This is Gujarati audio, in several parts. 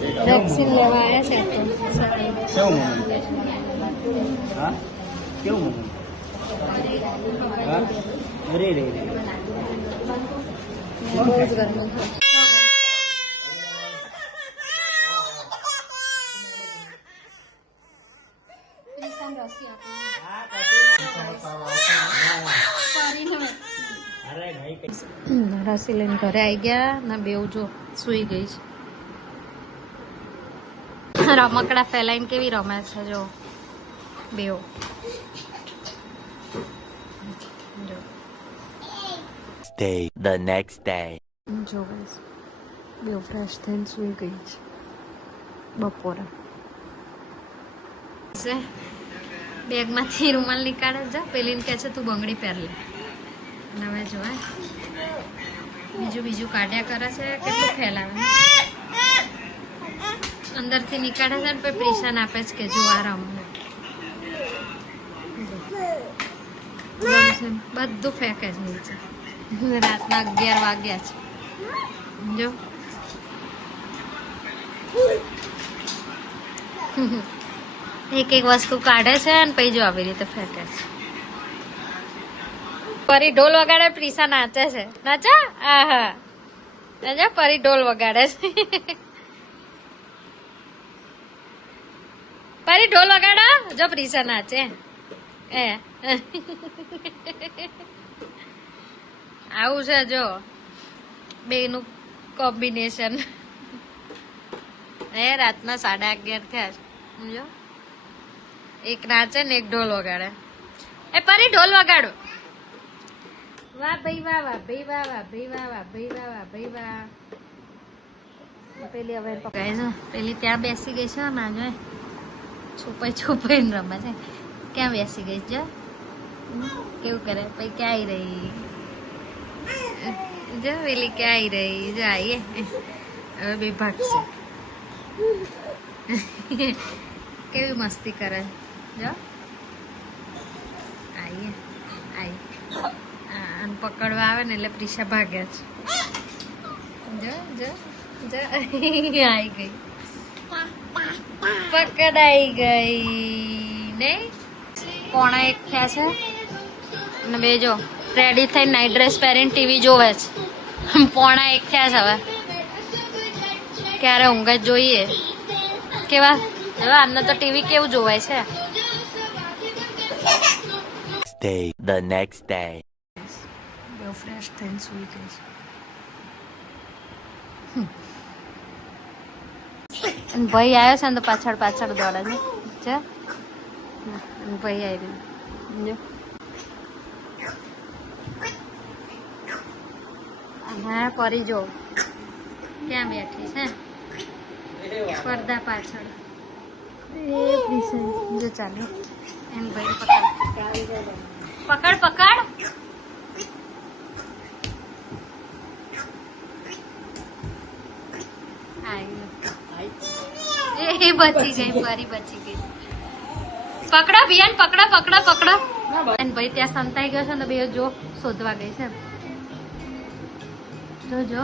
વેક્સિન લેવા આવ્યા છે કેવું મોમેન્ટ હા કેવું મોમેન્ટ હા અરે રે રે બહુ જ ગરમી છે. રસી લઈને ઘરે આવી ગયા ને બેવ જો સુઈ ગઈ છે. રમકડા ફેલાઈને કેવી રમે છે જો બેવ. The next day. જો guys, બેવ ફ્રેશ થઈને સુઈ ગઈ છે બપોરે. બેગમાંથી રૂમાલ નીકાળે જા પેલીને કહે છે તું બંગડી પહેર લે. અને હવે જો બીજું કાઢ્યા કરે છે કેટલું ફેલાવે અંદરથી નીકાળે છે ને પછી પ્રિશાન આપે છે કે જો આ રમ બધું ફેંકે છે નીચે. રાતના 11 વાગ્યા છે જો. એક વસ્તુ કાઢે છે અને પછી જો આવી રીતે ફેંકે છે. પરી ઢોલ વગાડે પ્રિસા નાચે છે. નાચા આહા નાચા પરી ઢોલ વગાડે છે. પરી ઢોલ વગાડો જો પ્રિસા નાચે. એ આવું છે જો બેનું કોમ્બિનેશન. એ રાતના 11:30 થયા સમજો. એક નાચે ને એક ઢોલ વગાડે. એ પરી ઢોલ વગાડો. વાહ ભાઈ વાહ વાહ ભાઈ વાહ વાહ ભાઈ વાહ વાહ ભાઈ વાહ વાહ ભાઈ વાહ. પેલી હવે પકાય છે પેલી ત્યાં બેસી ગઈ છે ના જો છુપાઈને રમે છે. ક્યાં બેસી ગઈ જો કેવું કરે પછી ક્યાં આવી રહી જો પેલી ક્યાં આવી રહી જો આવીએ હવે બે ભાગશે. કેવી મસ્તી કરે જો આવીએ અને પકડવા આવે ને એટલે પ્રિશા ભાગે છે. જો જો જો આવી ગઈ પકડાઈ ગઈ નહીં. 1:45 થયા છે અને બે જો રેડી થઈને નાઇટ ડ્રેસ પહેરીને ટીવી જોવે છે. 1:45 થયા છે હવે ક્યારે ઊંઘ જ જોઈએ. કેવા હવે આમને તો ટીવી કેવું જોવાય છે. The next day. બહુ ફ્રેશ થઈને સુઈ ગઈ છે. અને ભાઈ આવ્યો છે ને તો પાછળ દોડે છે. ભાઈ આવી જો હા પરી જો ક્યાં બેઠી છે પડદા પાછળ. જો ચાલો એમ ભાઈ પકડ એ બચી ગઈ પરી બચી ગઈ. પકડો બિયાન પકડો અને ભાઈ ત્યાં સંતાઈ ગયો છે ને બે જો શોધવા ગઈ છે. જો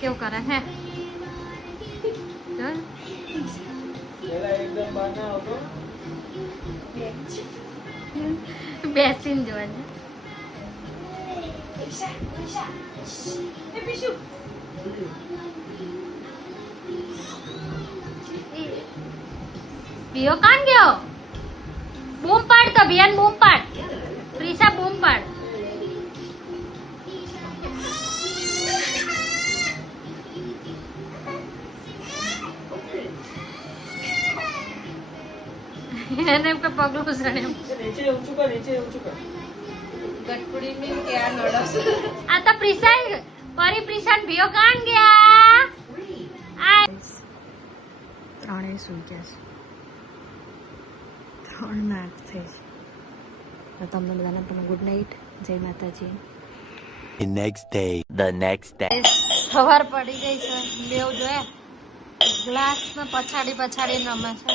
કેવું કરે હે જો બેસીને જોવા बियो कान गयो बूम पाड़ तो बियान बूम पाड़ प्रीसा बूम पाड़ એને કે પગલું સણે નીચે ઊંચું કર ગટપુડી में क्या नडस आ तो प्रीसा परी प्रीसा बियो कान गया आ 3 સુઈ ગયા છે. 3:08 થઈ છે. તમને બધાને પણ ગુડ નાઇટ. જય માતાજી. The next day. સવાર પડી ગઈ છે. બેવ જોયા ગ્લાસ માં પછાડી રમે છે.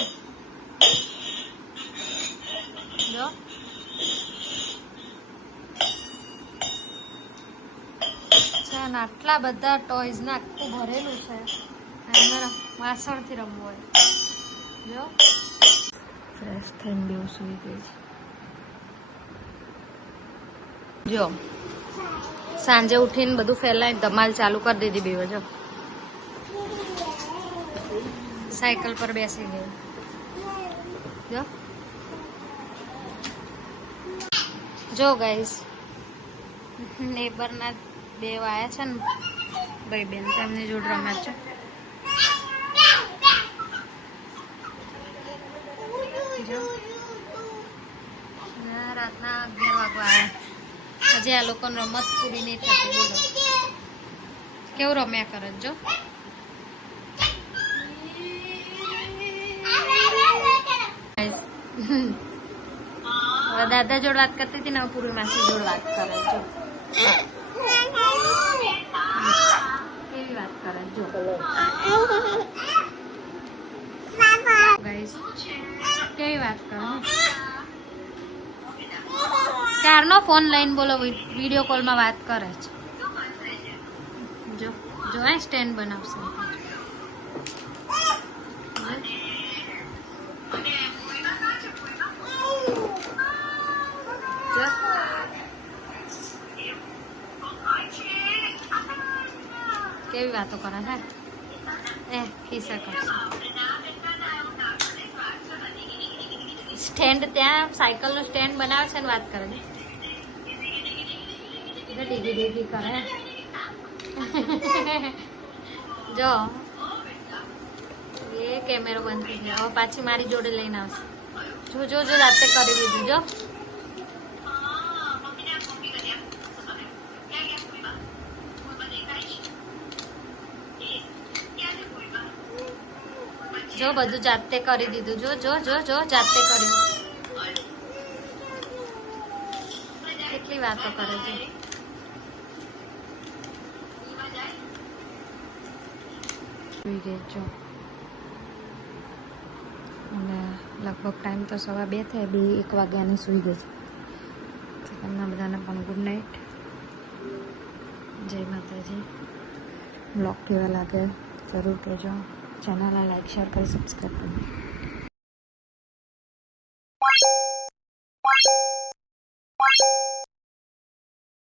જો છે ને આટલા બધા ટોયઝ ને આખું ભરેલું છે. વાસણથી રમવું હોય જો ફ્રેશ થઈને બેવ સુઈ ગઈ છે. જો સાંજે ઉઠીને બધું ફેલાય ધમાલ ચાલુ કરી દીધી બેવ. જો સાયકલ પર બેસી ગઈ. જો જો ગાઈસ નેબરના બે આયા છે ને ભાઈ બેન, તેમની જોડે રમે છે. જો રાતના 11 વાગવા આવ્યા. હજી આ લોકોને રમત પૂરી નહીં થતી. બોલો કેવું રમ્યા કરે જો. હવે દાદા જોડે વાત કરતી હતી ને પૂરી માસી જોડે વાત કરે જો. કેવી વાત કરે જો ગાઈસ, કેવી વાત કરે. ચારનો ફોન લઈને બોલો વિડીયો કોલમાં વાત કરે છે. જો જો આ સ્ટેન્ડ બનાવશે. જો કેવી વાતો કરે હે. ખિસ્સા કરશે. સ્ટેન્ડ ત્યાં સાયકલ નું સ્ટેન્ડ બનાવે છે ને વાત કરે છે. ડીગી ડીગી કરે. જો એ કેમેરો બંધ થઈ ગયો. હવે પાછી મારી જોડે લઈને આવશે. જો જો જો રાતે કરી દીધું. જો જો બધું જાતે કરી દીધું. જો જો જો જો જાતે કર્યું. કેટલી વાતો કરે છે. સુઈ ગઈ જો. અને લગભગ ટાઈમ તો 2:15 થાય. 1 વાગ્યાની સુઈ ગઈ. તમને બધાને પણ ગુડ નાઇટ. જય માતાજી. બ્લોગ કેવા લાગે જરૂર કહેજો. ચેનલને લાઈક શેર કરી સબસ્ક્રાઈબ કરો.